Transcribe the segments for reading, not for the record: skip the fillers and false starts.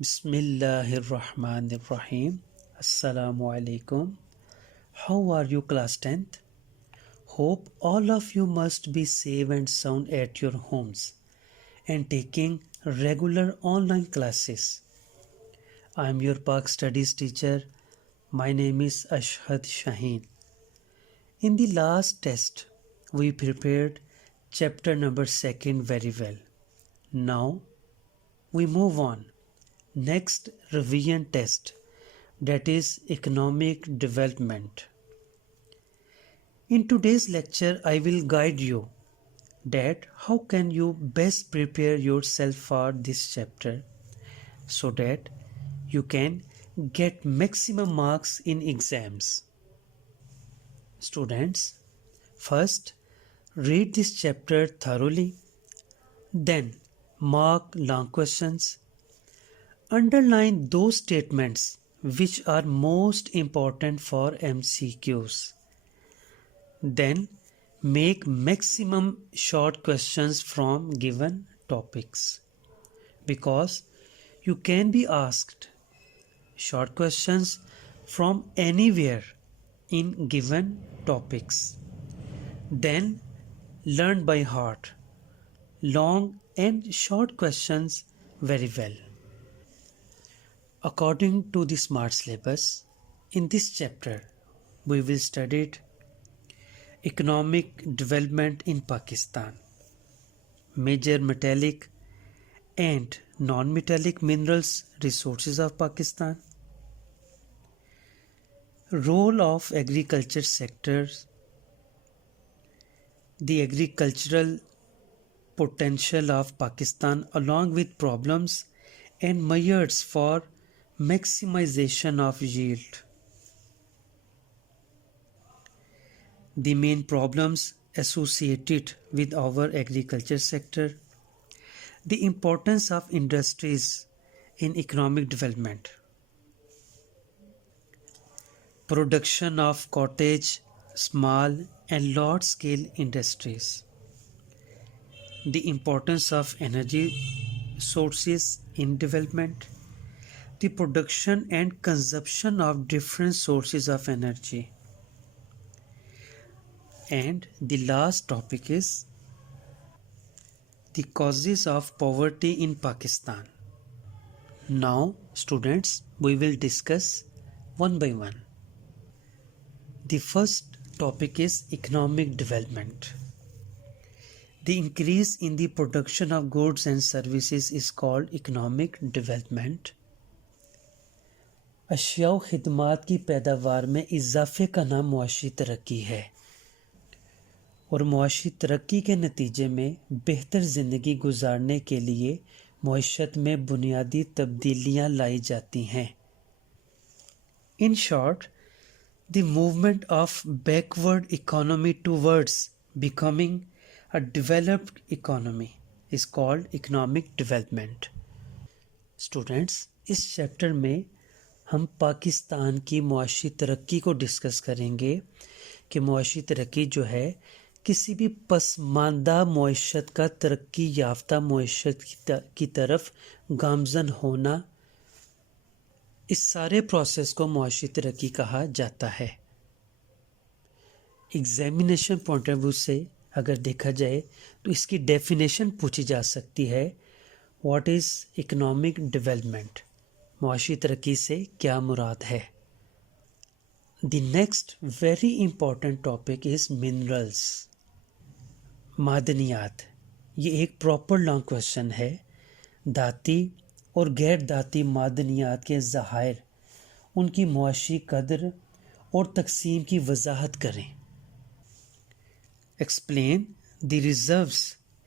Bismillahirrahmanirrahim. Assalamu alaikum. How are you, class 10th? Hope all of you must be safe and sound at your homes and taking regular online classes. I am your Pak Studies teacher. My name is Ashhad Shaheen. In the last test, we prepared chapter number 2 very well. Now, we move on. Next revision test, that is economic development. In today's lecture, I will guide you that how can you best prepare yourself for this chapter so that you can get maximum marks in exams. Students, first read this chapter thoroughly, then mark long questions. Underline those statements which are most important for MCQs. Then make maximum short questions from given topics, because you can be asked short questions from anywhere in given topics. Then learn by heart long and short questions very well. According to the Smart Syllabus, in this chapter, we will study economic development in Pakistan, major metallic and non-metallic minerals resources of Pakistan, role of agriculture sectors, the agricultural potential of Pakistan along with problems and measures for maximization of yield. The main problems associated with our agriculture sector, the importance of industries in economic development, production of cottage, small and large scale industries, the importance of energy sources in development, the production and consumption of different sources of energy. And the last topic is the causes of poverty in Pakistan. Now, students, we will discuss one by one. The first topic is economic development. The increase in the production of goods and services is called economic development. اشیاء و خدمات کی پیداوار میں اضافے کا نام معاشی ترقی ہے، اور معاشی ترقی کے نتیجے میں بہتر زندگی گزارنے کے لیے معیشت میں بنیادی تبدیلیاں لائی جاتی ہیں. In short, the movement of backward economy towards becoming a developed economy is called economic development. Students, us chapter میں ہم پاکستان کی معاشی ترقی کو ڈسکس کریں گے کہ معاشی ترقی جو ہے کسی بھی پسماندہ معیشت کا ترقی یافتہ معیشت کی طرف گامزن ہونا، اس سارے پروسیس کو معاشی ترقی کہا جاتا ہے. ایگزامینیشن پوائنٹ آف ویو سے اگر دیکھا جائے تو اس کی ڈیفینیشن پوچھی جا سکتی ہے، واٹ از اکنامک ڈیولپمنٹ، معاشی ترقی سے کیا مراد ہے. The next very important topic is minerals, معدنیات. یہ ایک پراپر لانگ کویشچن ہے. دھاتی اور غیر دھاتی معدنیات کے ذخائر، ان کی معاشی قدر اور تقسیم کی وضاحت کریں. Explain the reserves,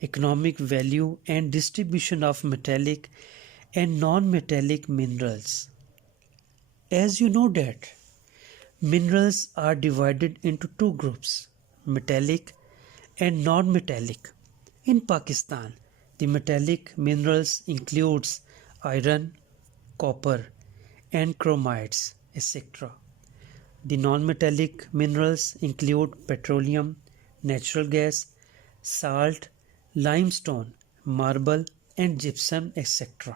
economic value and distribution of metallic and non-metallic minerals. As you know that minerals are divided into two groups, metallic and non-metallic. In Pakistan, the metallic minerals includes iron, copper and chromides, etc. The non-metallic minerals include petroleum, natural gas, salt, limestone, marble and gypsum, etc.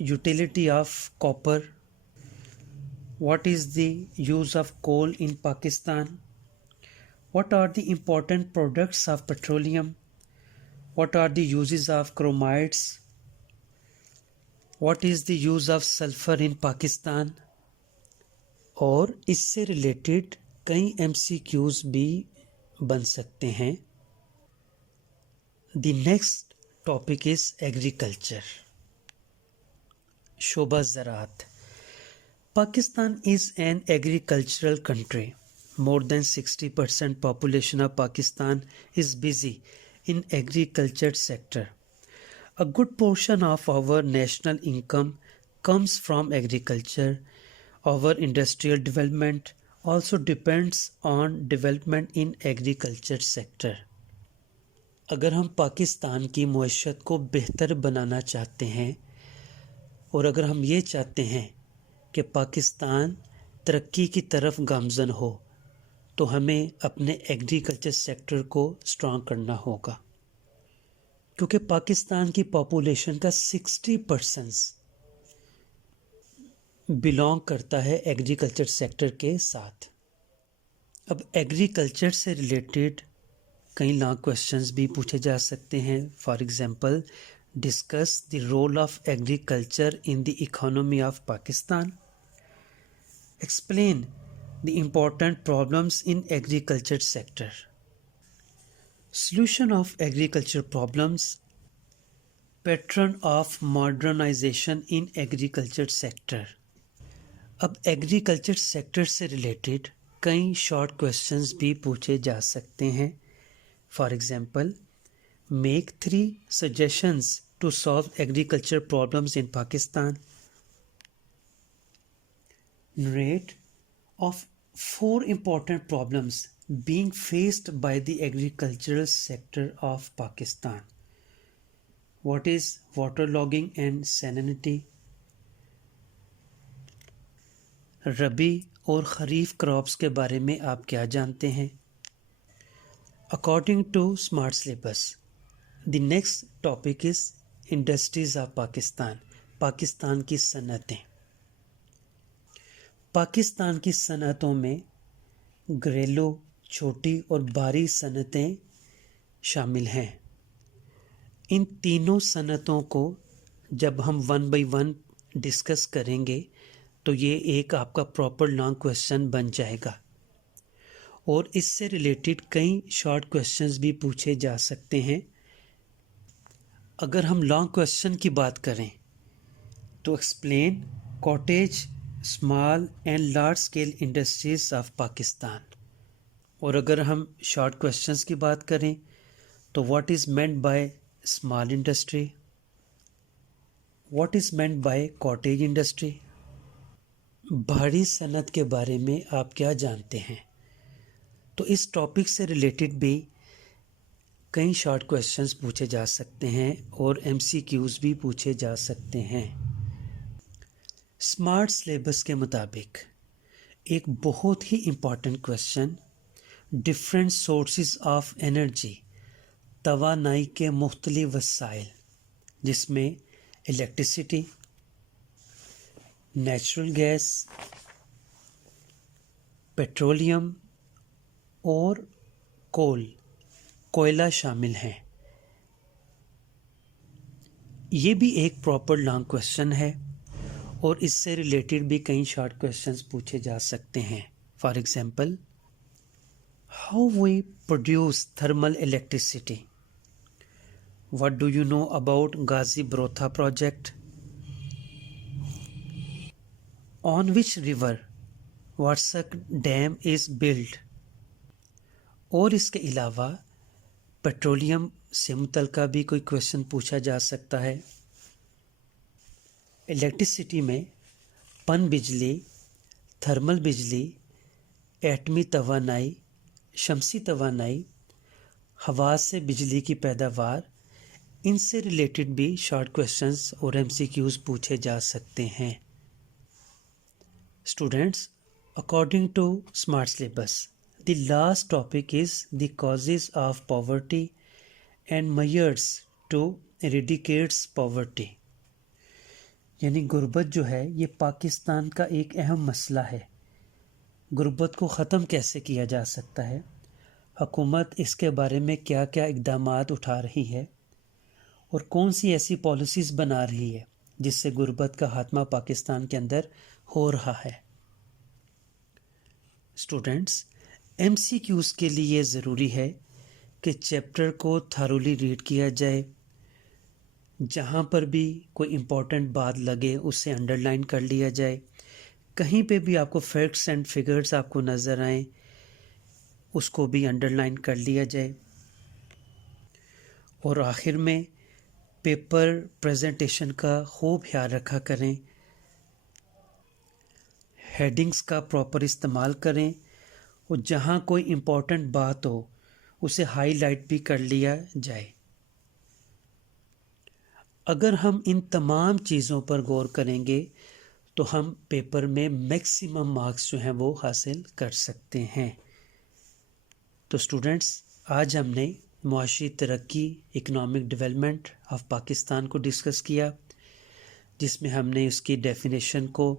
utility of copper, what is the use of coal in Pakistan, what are the important products of petroleum, what are the uses of chromides, what is the use of sulfur in Pakistan. اور اس سے related کئی MCQs بھی بن سکتے ہیں. دی next topic از agriculture. شعبہ زراعت. Pakistan is an agricultural country. More than 60% population of Pakistan is busy in agriculture sector. A good portion of our national income comes from agriculture. Our industrial development also depends on development in agriculture sector. اگر ہم پاکستان کی معیشت کو بہتر بنانا چاہتے ہیں اور اگر ہم یہ چاہتے ہیں کہ پاکستان ترقی کی طرف گامزن ہو تو ہمیں اپنے ایگریکلچر سیکٹر کو اسٹرانگ کرنا ہوگا، کیونکہ پاکستان کی پاپولیشن کا 60% بلانگ کرتا ہے ایگریکلچر سیکٹر کے ساتھ. اب ایگریکلچر سے ریلیٹڈ کئی لانگ کویشچنز بھی پوچھے جا سکتے ہیں. For example, discuss the role of agriculture in the economy of Pakistan. Explain the important problems in agriculture sector. Solution of agriculture problems. Pattern of modernization in agriculture sector. اب agriculture sector سے related کئی short questions بھی پوچھے جا سکتے ہیں. For example, make 3 suggestions to solve agriculture problems in Pakistan. Narrate of 4 important problems being faced by the agricultural sector of Pakistan. What is waterlogging and salinity? ربی اور خریف crops کے بارے میں آپ کیا جانتے ہیں؟ According to smart syllabus. The next topic is industries of Pakistan. Pakistan کی صنعتیں. پاکستان کی صنعتوں میں گھریلو، چھوٹی اور بھاری صنعتیں شامل ہیں. ان تینوں صنعتوں کو جب ہم 1 by 1 ڈسکس کریں گے تو یہ ایک آپ کا پراپر لانگ کویشچن بن جائے گا اور اس سے ریلیٹڈ کئی شارٹ کویشچنز بھی پوچھے جا سکتے ہیں. اگر ہم لانگ کویشچن کی بات کریں تو explain cottage small and large scale industries of Pakistan. اور اگر ہم شارٹ کویشچنز کی بات کریں تو what is meant by small industry, what is meant by cottage industry. بھاری صنعت کے بارے میں آپ کیا جانتے ہیں؟ تو اس ٹاپک سے ریلیٹڈ بھی کئی شارٹ کویشچنز پوچھے جا سکتے ہیں اور MCQs بھی پوچھے جا سکتے ہیں. اسمارٹ سلیبس کے مطابق ایک بہت ہی important question, different sources of energy, توانائی کے مختلف وسائل، جس میں الیکٹریسٹی، نیچرل گیس، پیٹرولیم اور کوئلہ شامل ہیں. یہ بھی ایک پراپر لانگ کویشچن ہے اور اس سے ریلیٹڈ بھی کئی شارٹ کویشچنز پوچھے جا سکتے ہیں. For example, how we produce thermal electricity. What do you know about Ghazi Barotha project. On which river Varsak dam is built. اور اس کے علاوہ پیٹرولیم سے متعلقہ بھی کوئی کویشچن پوچھا جا سکتا ہے. الیکٹریسٹی میں پن بجلی، تھرمل بجلی، ایٹمی توانائی، شمسی توانائی ہوا سے بجلی کی پیداوار، ان سے ریلیٹڈ بھی شارٹ کویشچنز اور MCQs پوچھے جا سکتے ہیں۔ Students, according to smart syllabus, the last topic is the causes of poverty and measures to eradicates poverty, یعنی غربت جو ہے یہ پاکستان کا ایک اہم مسئلہ ہے۔ غربت کو ختم کیسے کیا جا سکتا ہے، حکومت اس کے بارے میں کیا کیا اقدامات اٹھا رہی ہے، اور کون سی ایسی پالیسیز بنا رہی ہے جس سے غربت کا خاتمہ پاکستان کے اندر ہو رہا ہے۔ اسٹوڈینٹس، MCQs کے لیے ضروری ہے کہ چیپٹر کو تھرولی ریڈ کیا جائے، جہاں پر بھی کوئی امپورٹنٹ بات لگے اسے انڈر لائن کر لیا جائے، کہیں پہ بھی آپ کو فیکٹس اینڈ فگرز آپ کو نظر آئیں اس کو بھی انڈر لائن کر لیا جائے، اور آخر میں پیپر پریزنٹیشن کا خوب خیال رکھا کریں، ہیڈنگز کا پراپر استعمال کریں، اور جہاں کوئی امپورٹنٹ بات ہو اسے ہائی لائٹ بھی کر لیا جائے۔ اگر ہم ان تمام چیزوں پر غور کریں گے تو ہم پیپر میں میکسیمم مارکس جو ہیں وہ حاصل کر سکتے ہیں۔ تو اسٹوڈنٹس، آج ہم نے معاشی ترقی، اکنامک ڈیولپمنٹ آف پاکستان کو ڈسکس کیا، جس میں ہم نے اس کی ڈیفینیشن کو،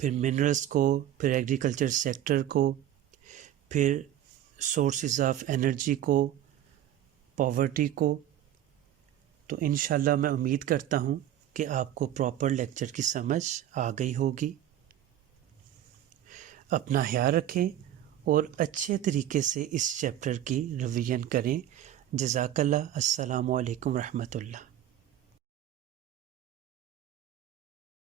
پھر منرلس کو، پھر ایگریکلچر سیکٹر کو، پھر سورسز آف انرجی کو، پاورٹی کو۔ تو انشاءاللہ میں امید کرتا ہوں کہ آپ کو پراپر لیکچر کی سمجھ آ گئی ہوگی۔ اپنا خیال رکھیں اور اچھے طریقے سے اس چیپٹر کی ریویژن کریں۔ جزاک اللہ۔ السلام علیکم ورحمۃ اللہ۔